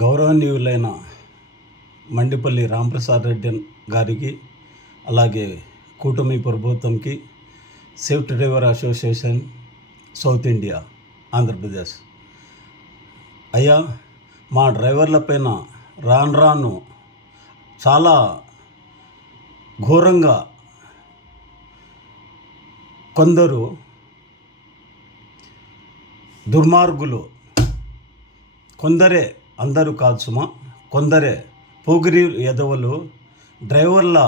గౌరవనీయులైన మండిపల్లి రాంప్రసాద్ రెడ్డి గారికి, అలాగే కూటమి ప్రభుత్వంకి, safety driver association south India Andhra Pradesh, అయ్యా మా డ్రైవర్ల పైన రాను చాలా ఘోరంగా కొందరు దుర్మార్గులు, కొందరే, అందరూ కాదు సుమా, కొందరే పోగిరి ఎదవలు డ్రైవర్ల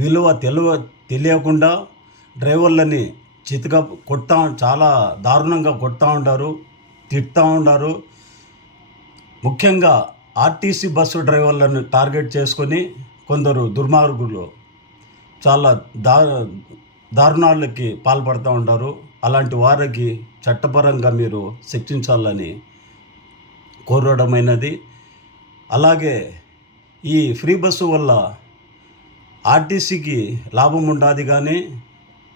విలువ తెలియకుండా డ్రైవర్లని చితక చాలా దారుణంగా కొడతా ఉంటారు, తిడతా ఉంటారు. ముఖ్యంగా ఆర్టీసీ బస్సు డ్రైవర్లను టార్గెట్ చేసుకొని కొందరు దుర్మార్గులు చాలా దారుణాలకి పాల్పడుతూ ఉంటారు. అలాంటి వారికి చట్టపరంగా మీరు శిక్షించాలని కోరడమైనది. అలాగే ఈ ఫ్రీ బస్సు వల్ల ఆర్టీసీకి లాభం ఉండాది, కానీ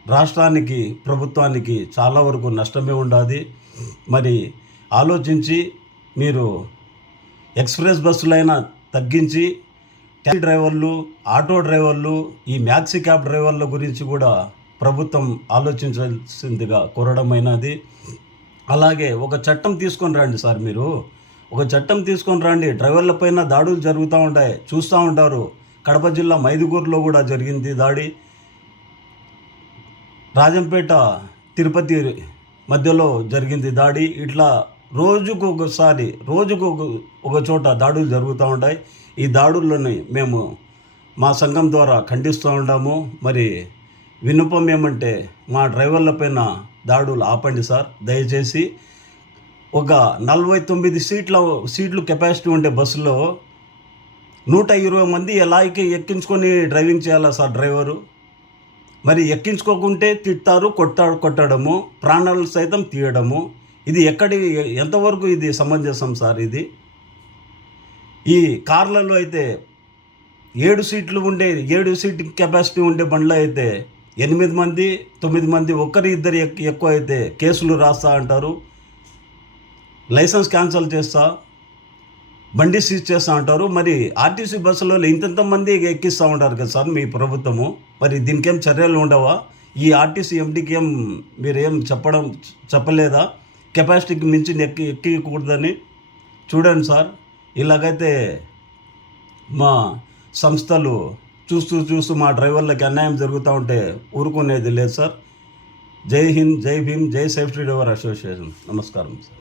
రాష్ట్రానికి, ప్రభుత్వానికి చాలా వరకు నష్టమే ఉండాది. మరి ఆలోచించి మీరు ఎక్స్ప్రెస్ బస్సులైనా తగ్గించి ట్యాక్సీ డ్రైవర్లు, ఆటో డ్రైవర్లు, ఈ మ్యాక్సీ క్యాబ్ డ్రైవర్ల గురించి కూడా ప్రభుత్వం ఆలోచించాల్సిందిగా కోరడమైనది. అలాగే ఒక చట్టం తీసుకొని రండి సార్, మీరు ఒక చట్టం తీసుకొని రండి. డ్రైవర్ల పైన దాడులు జరుగుతూ ఉంటాయి, చూస్తూ ఉంటారు. కడప జిల్లా మైదుగూరులో కూడా జరిగింది దాడి. రాజంపేట తిరుపతి మధ్యలో జరిగింది దాడి. ఇట్లా రోజుకు ఒక చోట దాడులు జరుగుతూ ఉంటాయి. ఈ దాడుల్లోని మేము మా సంఘం ద్వారా ఖండిస్తూ ఉంటాము. మరి విన్నపం ఏమంటే మా డ్రైవర్ల పైన దాడులు ఆపండి సార్, దయచేసి. ఒక 49 సీట్లు కెపాసిటీ ఉండే బస్సులో 120 మంది ఎలాగే ఎక్కించుకొని డ్రైవింగ్ చేయాలా సార్ డ్రైవరు? మరి ఎక్కించుకోకుంటే తిట్టారు, కొట్టడము, ప్రాణాలు సైతం తీయడము. ఇది ఎంతవరకు ఇది సమంజసం సార్? ఇది ఈ కార్లలో అయితే 7 సీట్ కెపాసిటీ ఉండే బండ్లో అయితే 8 మంది 9 మంది, ఇద్దరు ఎక్కువ అయితే కేసులు రాస్తా అంటారు, లైసెన్స్ క్యాన్సిల్ చేస్తా, బండి సీజ్ చేస్తూ అంటారు. మరి ఆర్టీసీ బస్సులో ఇంతమంది ఎక్కిస్తూ ఉంటారు కదా సార్ మీ ప్రభుత్వము. మరి దీనికేం చర్యలు ఉండవా? ఈ ఆర్టీసీ ఎండీకి మీరేం చెప్పలేదా కెపాసిటీకి మించి ఎక్కకూడదని? చూడండి సార్, ఇలాగైతే మా సంస్థలు చూస్తూ మా డ్రైవర్లకి అన్యాయం జరుగుతూ ఉంటే ఊరుకునేది లేదు సార్. జై హింద్, జై భీమ్, జై సేఫ్టీ డ్రైవర్ అసోసియేషన్. నమస్కారం సార్.